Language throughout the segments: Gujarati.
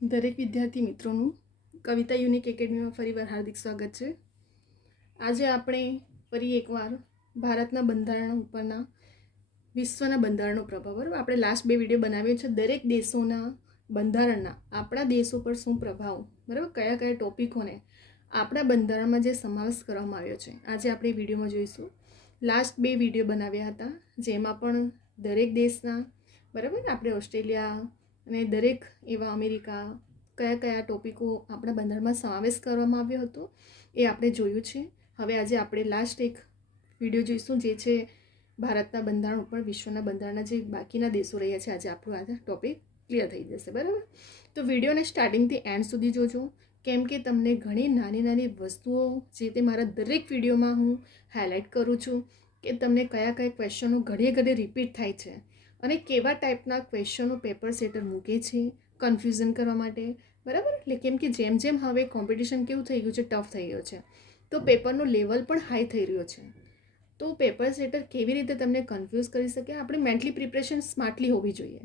દરેક વિદ્યાર્થી મિત્રોનું કવિતા યુનિક એકેડમીમાં ફરીવાર હાર્દિક સ્વાગત છે. આજે આપણે ફરી એકવાર ભારતના બંધારણ ઉપરના વિશ્વના બંધારણનો પ્રભાવ, બરાબર, આપણે લાસ્ટ 2 વિડીયો બનાવ્યો છે દરેક દેશોના બંધારણના આપણા દેશો પર શું પ્રભાવ, બરાબર, કયા કયા ટોપિકોને આપણા બંધારણમાં જે સમાવેશ કરવામાં આવ્યો છે આજે આપણે વિડીયોમાં જોઈશું. લાસ્ટ 2 વિડીયો બનાવ્યા હતા જેમાં પણ દરેક દેશના, બરાબર, આપણે ઓસ્ટ્રેલિયા અને દરેક એવા અમેરિકા કયા કયા ટોપિકો આપણા બંધારણમાં સમાવેશ કરવામાં આવ્યો હતો એ આપણે જોયું છે. હવે આજે આપણે લાસ્ટ એક વિડીયો જોઈશું જે છે ભારતના બંધારણ ઉપર વિશ્વના બંધારણના જે બાકીના દેશો રહ્યા છે. આજે આપણું આજે ટોપિક ક્લિયર થઈ જશે, બરાબર. તો વિડીયોને સ્ટાર્ટિંગથી એન્ડ સુધી જોજો, કેમ કે તમને ઘણી નાની નાની વસ્તુઓ જે તે મારા દરેક વિડીયોમાં હું હાઇલાઇટ કરું છું કે તમને કયા કયા ક્વેશ્ચનો ઘડીએ ઘડીએ રિપીટ થાય છે અને કેવા ટાઈપના ક્વેશ્ચનો પેપર સેટર મૂકે છે કન્ફ્યુઝન કરવા માટે, બરાબર. એટલે કેમ કે જેમ જેમ હવે કોમ્પિટિશન કેવું થઈ ગયું છે, ટફ થઈ ગયો છે, તો પેપરનો લેવલ પણ હાઈ થઈ રહ્યો છે. તો પેપર સેટર કેવી રીતે તમને કન્ફ્યુઝ કરી શકે, આપણી મેન્ટલી પ્રિપરેશન સ્માર્ટલી હોવી જોઈએ,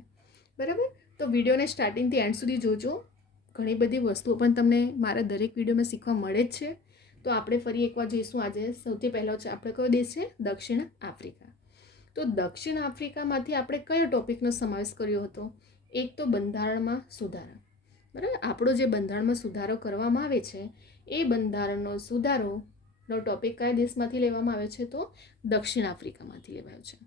બરાબર. તો વિડીયોને સ્ટાર્ટિંગથી એન્ડ સુધી જોજો, ઘણી બધી વસ્તુઓ પણ તમને મારા દરેક વિડીયોમાં શીખવા મળે જ છે. તો આપણે ફરી એકવાર જોઈશું. આજે સૌથી પહેલો છે આપણે કયો દેશ છે? દક્ષિણ આફ્રિકા. તો દક્ષિણ આફ્રિકામાંથી આપણે કયો ટોપિકનો સમાવેશ કર્યો હતો? એક તો બંધારણમાં સુધારા, બરાબર. આપણો જે બંધારણમાં સુધારો કરવામાં આવે છે એ બંધારણનો સુધારોનો ટોપિક કયા દેશમાંથી લેવામાં આવે છે? તો દક્ષિણ આફ્રિકામાંથી લેવાયો છે.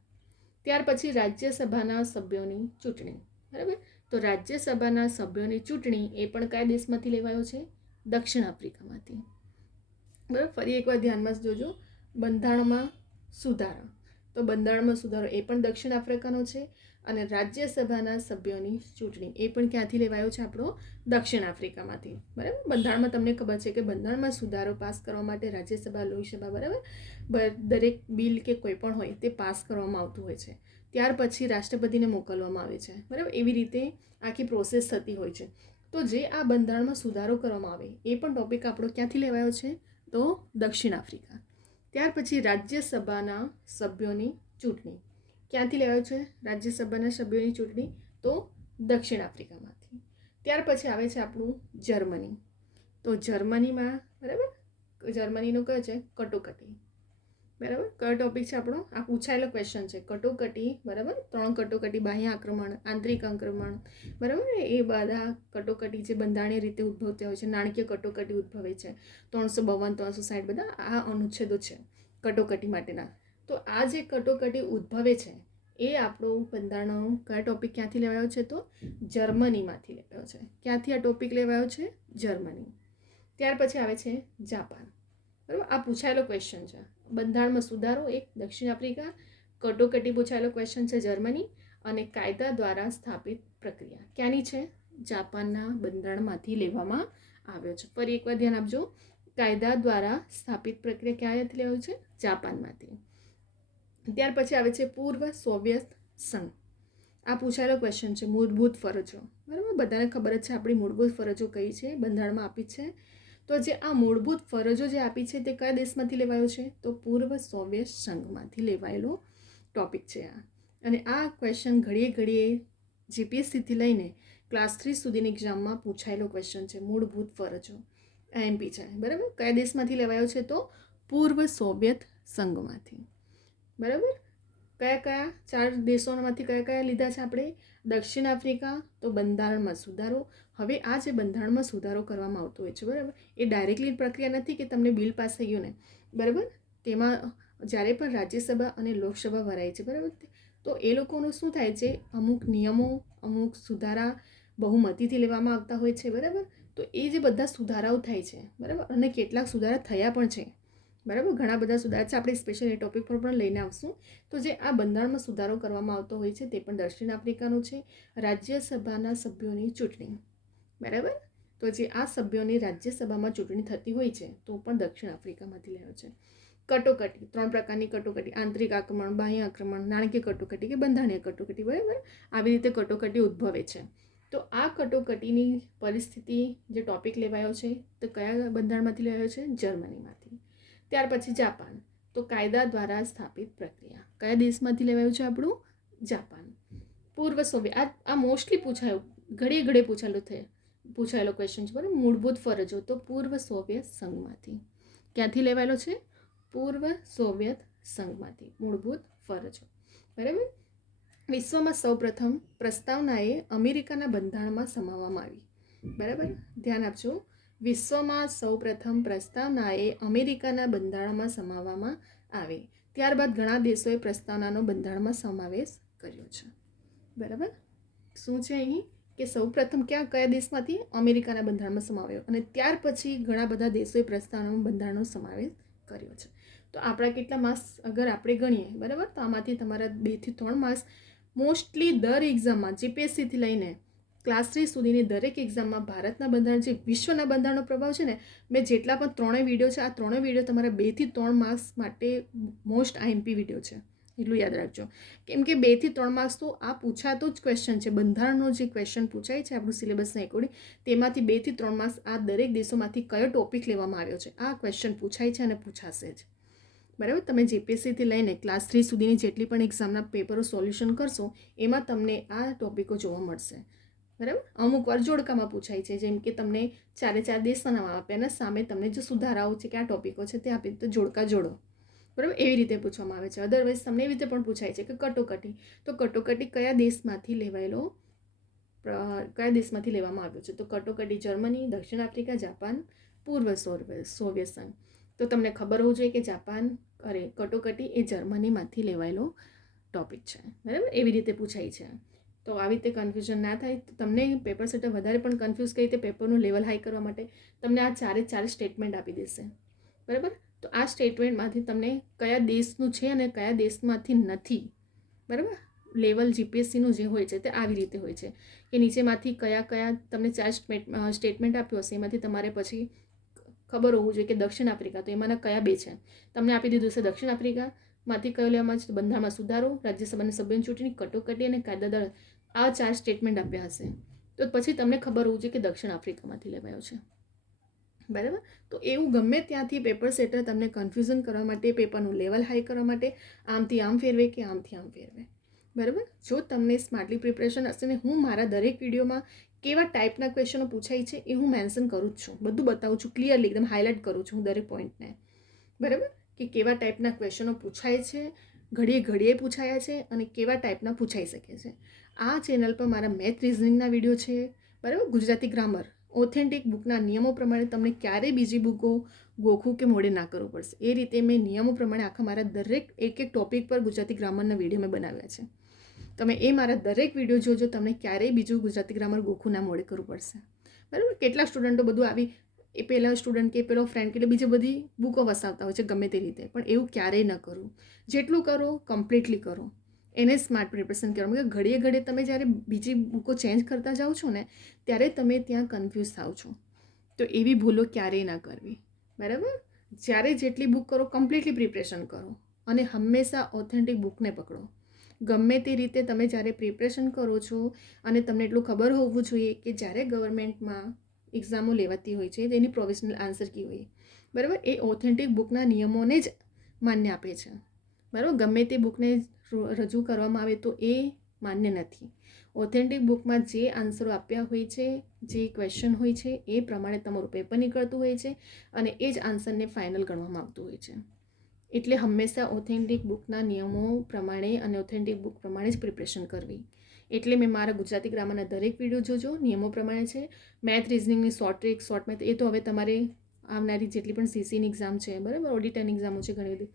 ત્યાર પછી રાજ્યસભાના સભ્યોની ચૂંટણી, બરાબર. તો રાજ્યસભાના સભ્યોની ચૂંટણી એ પણ કયા દેશમાંથી લેવાયો છે? દક્ષિણ આફ્રિકામાંથી, બરાબર. ફરી એકવાર ધ્યાનમાં જોજો, બંધારણમાં સુધારો, તો બંધારણમાં સુધારો એ પણ દક્ષિણ આફ્રિકાનો છે અને રાજ્યસભાના સભ્યોની ચૂંટણી એ પણ ક્યાંથી લેવાયો છે? આપણો દક્ષિણ આફ્રિકામાંથી, બરાબર. બંધારણમાં તમને ખબર છે કે બંધારણમાં સુધારો પાસ કરવા માટે રાજ્યસભા, લોકસભા, બરાબર, દરેક બિલ કે કોઈ પણ હોય તે પાસ કરવામાં આવતું હોય છે. ત્યાર પછી રાષ્ટ્રપતિને મોકલવામાં આવે છે, બરાબર. એવી રીતે આખી પ્રોસેસ થતી હોય છે. તો જે આ બંધારણમાં સુધારો કરવામાં આવે એ પણ ટોપિક આપણો ક્યાંથી લેવાયો છે? તો દક્ષિણ આફ્રિકા. ત્યાર પછી રાજ્યસભાના સભ્યોની ચૂંટણી ક્યાંથી લેવાયો છે? રાજ્યસભાના સભ્યોની ચૂંટણી તો દક્ષિણ આફ્રિકામાંથી. ત્યાર પછી આવે છે આપણું જર્મની. તો જર્મનીમાં, બરાબર, જર્મનીનો કયો છે? કટોકટી, બરાબર. કયો ટોપિક છે આપણો? આ પૂછાયેલો ક્વેશ્ચન છે, કટોકટી, બરાબર. 3 કટોકટી, બાહ્ય આક્રમણ, આંતરિક આક્રમણ, બરાબર. એ બધા કટોકટી જે બંધારણીય રીતે ઉદ્ભવતા હોય છે. નાણાકીય કટોકટી ઉદ્ભવે છે 352, 360, બધા આ અનુચ્છેદો છે કટોકટી માટેના. તો આ જે કટોકટી ઉદ્ભવે છે એ આપણું બંધારણનો કયા ટોપિક ક્યાંથી લેવાયો છે? તો જર્મનીમાંથી લેવાયો છે. ક્યાંથી આ ટોપિક લેવાયો છે? જર્મની. ત્યાર પછી આવે છે જાપાન, બરાબર. આ પૂછાયેલો ક્વેશ્ચન છે. બંધારણમાં સુધારો એક દક્ષિણ આફ્રિકા, કટોકટી પૂછાયેલો ક્વેશ્ચન છે જર્મની, અને કાયદા દ્વારા સ્થાપિત પ્રક્રિયા ક્યાંની છે? જાપાનના બંધારણમાંથી લેવામાં આવ્યો છે. ફરી એકવાર ધ્યાન આપજો, કાયદા દ્વારા સ્થાપિત પ્રક્રિયા ક્યાંથી લેવાયું છે? જાપાનમાંથી. ત્યાર પછી આવે છે પૂર્વ સોવિયત સંઘ. આ પૂછાયેલો ક્વેશ્ચન છે. મૂળભૂત ફરજો, બરાબર, બધાને ખબર જ છે આપણી મૂળભૂત ફરજો કઈ છે, બંધારણમાં આપી છે. તો જે આ મૂળભૂત ફરજો જે આપી છે તે કયા દેશમાંથી લેવાયો છે? તો પૂર્વ સોવિયત સંઘમાંથી લેવાયેલો ટોપિક છે આ. અને આ ક્વેશ્ચન ઘડીએ ઘડીએ જીપીએસસીથી લઈને ક્લાસ 3 સુધીની એક્ઝામમાં પૂછાયેલો ક્વેશ્ચન છે. મૂળભૂત ફરજો એમપી છે, બરાબર. કયા દેશમાંથી લેવાયો છે? તો પૂર્વ સોવિયત સંઘમાંથી, બરાબર. કયા કયા 4 દેશોમાંથી કયા કયા લીધા છે આપણે? દક્ષિણ આફ્રિકા, તો બંધારણમાં સુધારો. હવે આ જે બંધારણમાં સુધારો કરવામાં આવતો હોય છે, બરાબર, એ ડાયરેક્ટલી પ્રક્રિયા નથી કે તમને બિલ પાસ થઈ ગયું ને, બરાબર. તેમાં જ્યારે પણ રાજ્યસભા અને લોકસભા ભરાય છે, બરાબર, તો એ લોકોનું શું થાય છે? અમુક નિયમો, અમુક સુધારા બહુમતીથી લેવામાં આવતા હોય છે, બરાબર. તો એ જે બધા સુધારાઓ થાય છે, બરાબર, અને કેટલાક સુધારા થયા પણ છે, બરાબર. ઘણા બધા સુધારા છે, આપણે સ્પેશિયલ એ ટોપિક પર પણ લઈને આવશું. તો જે આ બંધારણમાં સુધારો કરવામાં આવતો હોય છે તે પણ દક્ષિણ આફ્રિકાનું છે. રાજ્યસભાના સભ્યોની ચૂંટણી, બરાબર. તો જે આ સભ્યોની રાજ્યસભામાં ચૂંટણી થતી હોય છે તો પણ દક્ષિણ આફ્રિકામાંથી લેવાયો છે. કટોકટી 3 પ્રકારની કટોકટી, આંતરિક આક્રમણ, બાહ્ય આક્રમણ, નાણાકીય કટોકટી કે બંધારણીય કટોકટી, બરાબર. આવી રીતે કટોકટી ઉદ્ભવે છે. તો આ કટોકટીની પરિસ્થિતિ જે ટોપિક લેવાયો છે તો કયા બંધારણમાંથી લેવાયો છે? જર્મનીમાંથી. ત્યાર પછી જાપાન, તો કાયદા દ્વારા સ્થાપિત પ્રક્રિયા કયા દેશમાંથી લેવાયું છે? આપણું જાપાન. પૂર્વ સોવિયત, આ મોસ્ટલી પૂછાયું, ઘડીએ ઘડીએ પૂછાયેલું છે. પૂછાયેલો ક્વેશ્ચન છે બરાબર. મૂળભૂત ફરજો તો પૂર્વ સોવિયત સંઘમાંથી. ક્યાંથી લેવાયેલો છે? પૂર્વ સોવિયત સંઘમાંથી મૂળભૂત ફરજો. બરાબર. વિશ્વમાં સૌપ્રથમ પ્રસ્તાવનાએ અમેરિકાના બંધારણમાં સમાવવામાં આવી. બરાબર, ધ્યાન આપજો. વિશ્વમાં સૌપ્રથમ પ્રસ્તાવનાએ અમેરિકાના બંધારણમાં સમાવવામાં આવે. ત્યારબાદ ઘણા દેશોએ પ્રસ્તાવનાનો બંધારણમાં સમાવેશ કર્યો છે. બરાબર. શું છે અહીં કે સૌપ્રથમ કયા દેશમાંથી? અમેરિકાના બંધારણમાં સમાવ્યો, અને ત્યાર પછી ઘણા બધા દેશોએ પ્રસ્તાવનાના બંધારણનો સમાવેશ કર્યો છે. તો આપણા કેટલા માર્ક્સ અગર આપણે ગણીએ, બરાબર, તો આમાંથી તમારા 2 થી 3 માર્ક્સ મોસ્ટલી દર એક્ઝામમાં જીપીએસસીથી લઈને ક્લાસ 3 સુધીની દરેક એક્ઝામમાં ભારતના બંધારણ જે વિશ્વના બંધારણનો પ્રભાવ છે ને, મેં જેટલા પણ 3 વિડીયો છે, આ 3 વિડીયો તમારા 2 થી 3 માર્ક્સ માટે મોસ્ટ આઈએમપી વિડીયો છે, એટલું યાદ રાખજો. કેમ કે 2 થી 3 માર્ક્સ તો આ પૂછાતો જ ક્વેશ્ચન છે. બંધારણનો જે ક્વેશ્ચન પૂછાય છે આપણું સિલેબસના એકોર્ડિંગ, તેમાંથી 2 થી 3 માર્ક્સ આ દરેક દેશોમાંથી કયો ટોપિક લેવામાં આવ્યો છે આ ક્વેશ્ચન પૂછાય છે અને પૂછાશે જ. બરાબર. તમે જીપીએસસીથી લઈને ક્લાસ 3 સુધીની જેટલી પણ એક્ઝામના પેપરો સોલ્યુશન કરશો એમાં તમને આ ટોપિકો જોવા મળશે. બરાબર. અમુક વાર જોડકામાં પૂછાય છે, જેમ કે તમને 4 દેશના નામ આપે અને સામે તમને જે સુધારાઓ છે કે આ ટોપિકો છે તે આપી તો જોડકા જોડો. બરાબર, એવી રીતે પૂછવામાં આવે છે. અદરવાઇઝ તમને એવી રીતે પણ પૂછાય છે કે કટોકટી, તો કટોકટી કયા દેશમાંથી લેવામાં આવ્યો છે? તો કટોકટી જર્મની, દક્ષિણ આફ્રિકા, જાપાન, પૂર્વ સોવિયત સંઘ. તો તમને ખબર હોવું જોઈએ કે કટોકટી એ જર્મનીમાંથી લેવાયેલો ટોપિક છે. બરાબર, એવી રીતે પૂછાય છે. તો આવી રીતે કન્ફ્યુઝન ના થાય. તો તમને પેપર સેટર વધારે પણ કન્ફ્યુઝ કરી રીતે પેપરનું લેવલ હાઈ કરવા માટે તમને આ 4 સ્ટેટમેન્ટ આપી દેશે. બરાબર. તો આ સ્ટેટમેન્ટમાંથી તમને કયા દેશનું છે અને કયા દેશમાંથી નથી, બરાબર, લેવલ જીપીએસસીનું જે હોય છે તે આવી રીતે હોય છે કે નીચેમાંથી કયા તમને 4 સ્ટેટમેન્ટ આપ્યું હશે, એમાંથી તમારે પછી ખબર હોવું જોઈએ કે દક્ષિણ આફ્રિકા, તો એમાંના કયા 2 છે તમને આપી દીધું છે. દક્ષિણ આફ્રિકામાંથી કયો લેવામાં છે? બંધારણમાં સુધારો, રાજ્યસભાની સભ્યોની ચૂંટણી, કટોકટી અને કાયદાદાર. આ 4 સ્ટેટમેન્ટ આપ્યા હશે તો પછી તમને ખબર હોવું જોઈએ કે દક્ષિણ આફ્રિકામાંથી લેવાયો છે. બરાબર. તો એવું ગમે ત્યાંથી પેપર સેટર તમને કન્ફ્યુઝન કરવા માટે, પેપરનું લેવલ હાઈ કરવા માટે આમથી આમ ફેરવે કે આમથી આમ ફેરવે. બરાબર. જો તમને સ્માર્ટલી પ્રિપરેશન હશે ને, હું મારા દરેક વિડીયોમાં કેવા ટાઈપના ક્વેશ્ચનો પૂછાય છે એ હું મેન્શન કરું જ છું, બધું બતાવું છું, ક્લિયરલી એકદમ હાઇલાઇટ કરું છું હું દરેક પોઈન્ટને. બરાબર, કે કેવા ટાઈપના ક્વેશ્ચનો પૂછાય છે, ઘડીએ પૂછાયા છે અને કેવા ટાઈપના પૂછાઈ શકે છે. આ ચેનલ પર મારા મેથ રિઝનિંગના વિડીયો છે. બરાબર. ગુજરાતી ગ્રામર, ઓથેન્ટિક બુકના નિયમો પ્રમાણે તમને ક્યારેય બીજી બુકો ગોખવું કે મોડે ના કરવું પડશે. એ રીતે મેં નિયમો પ્રમાણે આખા મારા દરેક એક ટોપિક પર ગુજરાતી ગ્રામરના વિડીયો મેં બનાવ્યા છે. તમે એ મારા દરેક વિડીયો જોજો, તમને ક્યારેય બીજું ગુજરાતી ગ્રામર ગોખું ના મોડે કરવું પડશે. બરાબર. કેટલાક સ્ટુડન્ટો બધું આવી એ પહેલા સ્ટુડન્ટ કે પેલો ફ્રેન્ડ કે બીજી બધી બુકો વસાવતા હોય છે ગમે તે રીતે, પણ એવું ક્યારેય ન કરવું. જેટલું કરો કમ્પ્લીટલી કરો, એને સ્માર્ટ પ્રિપરેશન કહેવામાં. કે ઘડીએ તમે જ્યારે બીજી બુકો ચેન્જ કરતા જાઓ છો ને ત્યારે તમે ત્યાં કન્ફ્યુઝ થાવ છો. તો એવી ભૂલો ક્યારેય ના કરવી. બરાબર. જ્યારે જેટલી બુક કરો કમ્પ્લીટલી પ્રિપરેશન કરો અને હંમેશા ઓથેન્ટિક બુકને પકડો. ગમે તે રીતે તમે જ્યારે પ્રિપરેશન કરો છો અને તમને એટલું ખબર હોવું જોઈએ કે જ્યારે ગવર્મેન્ટમાં એક્ઝામો લેવાતી હોય છે તેની પ્રોવિઝનલ આન્સર કી હોય, બરાબર, એ ઓથેન્ટિક બુકના નિયમોને જ માન્ય આપે છે. બરાબર. ગમે તે બુકને રજૂ કરવામાં આવે તો એ માન્ય નથી. ઓથેન્ટિક બુકમાં જે આન્સરો આપ્યા હોય છે, જે ક્વેશ્ચન હોય છે એ પ્રમાણે તમારું પેપર નીકળતું હોય છે અને એ જ આન્સરને ફાઇનલ ગણવામાં આવતું હોય છે. એટલે હંમેશા ઓથેન્ટિક બુકના નિયમો પ્રમાણે અને ઓથેન્ટિક બુક પ્રમાણે જ પ્રિપરેશન કરવી. એટલે મેં મારા ગુજરાતી ગ્રામરના દરેક વિડીયો જોજો, નિયમો પ્રમાણે છે. મેથ રિઝનિંગની શોર્ટ ટ્રિક, શોર્ટ મેથ, એ તો હવે તમારે આવનારી જેટલી પણ સીસીની એક્ઝામ છે, બરાબર, ઓડિટરની એક્ઝામો છે ઘણી બધી,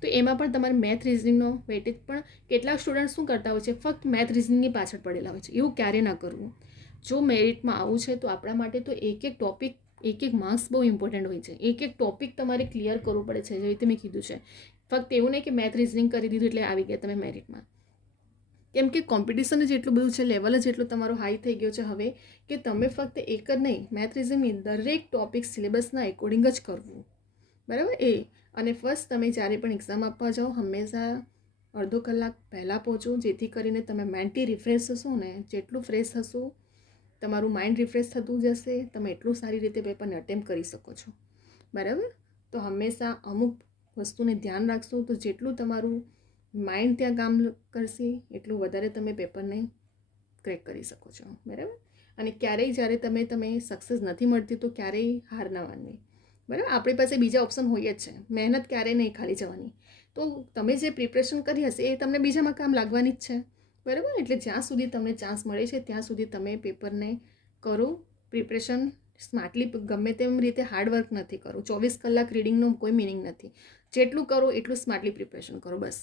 તો એમાં પણ તમારે મેથ રિઝનિંગનો વેટેજ. પણ કેટલાક સ્ટુડન્ટ શું કરતા હોય છે, ફક્ત મેથ રિઝનિંગની પાછળ પડેલા હોય છે. એવું ક્યારે ના કરવું. જો મેરિટમાં આવું છે તો આપણા માટે તો એક ટોપિક, એક માર્ક્સ બહુ ઇમ્પોર્ટન્ટ હોય છે. એક ટોપિક તમારે ક્લિયર કરવું પડે છે, જેવી રીતે મેં કીધું છે. ફક્ત એવું નહીં કે મેથ રિઝનિંગ કરી દીધું એટલે આવી ગયા તમે મેરિટમાં. કેમ કે કોમ્પિટિશન જ એટલું બધું છે, લેવલ જ એટલો તમારો હાઈ થઈ ગયો છે હવે કે તમે ફક્ત એક જ નહીં, મેથ રિઝનિંગની દરેક ટોપિક સિલેબસના એકોર્ડિંગ જ કરવું. બરાબર. અને ફર્સ્ટ તમે જ્યારે પણ એક્ઝામ આપવા જાઓ હંમેશા અડધો કલાક પહેલાં પહોંચો, જેથી કરીને તમે મેન્ટલી રિફ્રેશ થશો ને, જેટલું ફ્રેશ હશો તમારું માઇન્ડ રિફ્રેશ થતું જશે, તમે એટલું સારી રીતે પેપરને અટેમ્પ્ટ કરી શકો છો. બરાબર. તો હંમેશા અમુક વસ્તુને ધ્યાન રાખશો તો જેટલું તમારું માઇન્ડ ત્યાં કામ કરશે એટલું વધારે તમે પેપરને ક્રેક કરી શકો છો. બરાબર. અને ક્યારેય જ્યારે તમે સક્સેસ નથી મળતી તો ક્યારેય હાર ના માનવી, બરાબર. આપણી પાસે બીજા ઓપ્શન હોય જ છે, મહેનત ક્યારેય નહીં ખાલી જવાની. તો તમે જે પ્રિપરેશન કરી હશે એ તમને બીજામાં કામ લાગવાની જ છે, બરાબર. એટલે જ્યાં સુધી તમને ચાન્સ મળે છે ત્યાં સુધી તમે પેપરને કરો પ્રિપરેશન સ્માર્ટલી. ગમે તેમ રીતે હાર્ડવર્ક નથી કરો. 24 કલાક રીડિંગનો કોઈ મિનિંગ નથી. જેટલું કરો એટલું સ્માર્ટલી પ્રિપરેશન કરો, બસ,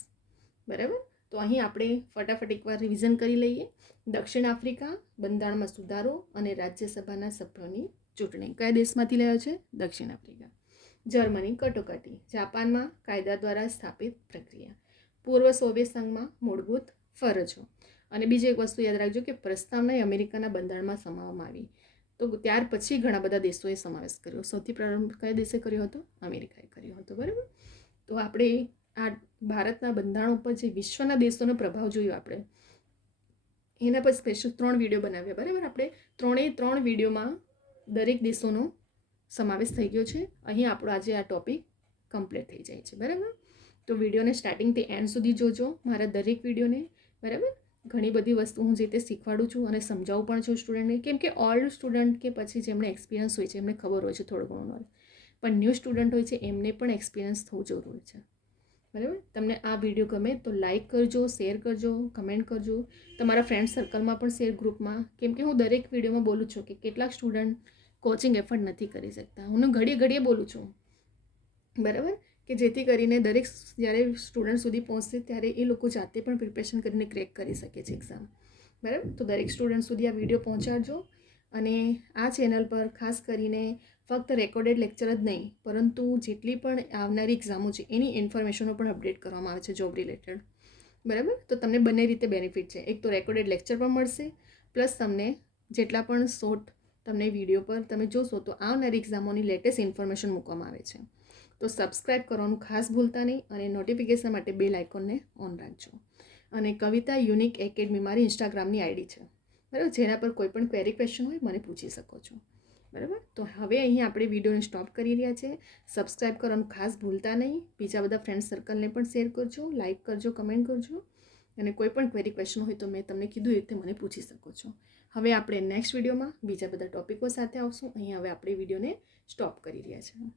બરાબર. તો અહીં આપણે ફટાફટ એકવાર રિવિઝન કરી લઈએ. દક્ષિણ આફ્રિકા બંધારણમાં સુધારો અને રાજ્યસભાના સભ્યોની ચૂંટણી કયા દેશમાંથી લેવાયો છે? દક્ષિણ આફ્રિકા. જર્મની કટોકટી. જાપાનમાં કાયદા દ્વારા સ્થાપિત પ્રક્રિયા. પૂર્વ સોવિયત સંઘમાં મૂળભૂત ફરજો. અને બીજી એક વસ્તુ યાદ રાખજો કે પ્રસ્તાવના અમેરિકાના બંધારણમાં સમાવવામાં આવી. તો ત્યાર પછી ઘણા બધા દેશોએ સમાવેશ કર્યો. સૌથી પ્રારંભ કયા દેશે કર્યો હતો? અમેરિકાએ કર્યો હતો, બરાબર. તો આપણે આ ભારતના બંધારણ ઉપર જે વિશ્વના દેશોનો પ્રભાવ જોયો આપણે, એના પર સ્પેશિયલ 3 વિડીયો બનાવ્યા, બરાબર. આપણે 3 વિડીયોમાં દરેક દેશોનો સમાવેશ થઈ ગયો છે. અહીં આપણો આજે આ ટોપિક કમ્પ્લીટ થઈ જાય છે, બરાબર. તો વિડીયોને સ્ટાર્ટિંગથી એન્ડ સુધી જોજો મારા દરેક વિડીયોને, બરાબર. ઘણી બધી વસ્તુ હું જે તે શીખવાડું છું અને સમજાવું પણ છું સ્ટુડન્ટને, કેમ કે ઓલ્ડ સ્ટુડન્ટ કે પછી જેમને એક્સપિરિયન્સ હોય છે એમને ખબર હોય છે થોડું ઘણું નોલેજ, પણ ન્યૂ સ્ટુડન્ટ હોય છે એમને પણ એક્સપિરિયન્સ થવું જરૂરી છે, બરાબર. તમને આ વિડીયો ગમે તો લાઇક કરજો, શેર કરજો, કમેન્ટ કરજો, તમારા ફ્રેન્ડ સર્કલમાં પણ શેર, ગ્રુપમાં. કેમ કે હું દરેક વિડીયોમાં બોલું છું કે કેટલાક સ્ટુડન્ટ કોચિંગ એફર્ટ નથી કરી શકતા. હું ઘડીએ બોલું છું, બરાબર, કે જેથી કરીને દરેક જ્યારે સ્ટુડન્ટ સુધી પહોંચશે ત્યારે એ લોકો જાતે પણ પ્રિપરેશન કરીને ક્રેક કરી શકે છે એક્ઝામ, બરાબર. તો દરેક સ્ટુડન્ટ સુધી આ વિડીયો પહોંચાડજો. અને આ ચેનલ પર ખાસ કરીને ફક્ત રેકોર્ડેડ લેક્ચર જ નહીં, પરંતુ જેટલી પણ આવનારી એક્ઝામો છે એની ઇન્ફોર્મેશનો પણ અપડેટ કરવામાં આવે છે જોબ રિલેટેડ, બરાબર. તો તમને બંને રીતે બેનિફિટ છે. એક તો રેકોર્ડેડ લેક્ચર પણ મળશે, પ્લસ તમને જેટલા પણ શોર્ટ તમને વિડીયો પર તમે જોશો તો આવનારી એક્ઝામોની લેટેસ્ટ ઇન્ફોર્મેશન મૂકવામાં આવે છે. તો સબસ્ક્રાઈબ કરવાનું ખાસ ભૂલતા નહીં અને નોટિફિકેશન માટે બેલ આઇકોનને ઓન રાખજો. અને કવિતા યુનિક એકેડમી મારી ઇન્સ્ટાગ્રામની આઈડી છે, બરાબર, જેના પર કોઈ પણ ક્વેરી ક્વેશ્ચન હોય મને પૂછી શકો છો, બરાબર. તો હવે અહીં આપણે વિડીયોને સ્ટોપ કરી રહ્યા છે. સબસ્ક્રાઈબ કરવાનું ખાસ ભૂલતા નહીં. બીજા બધા ફ્રેન્ડ સર્કલને પણ શેર કરજો, લાઇક કરજો, કમેન્ટ કરજો. અને કોઈ પણ ક્વેરી ક્વેશ્ચન હોય તો મેં તમને કીધું એ રીતે મને પૂછી શકો છો. હવે આપણે નેક્સ્ટ વિડીયોમાં બીજા બધા ટોપિકો સાથે આવશું. અહીં હવે આપણે વિડીયોને સ્ટોપ કરી રહ્યા છીએ.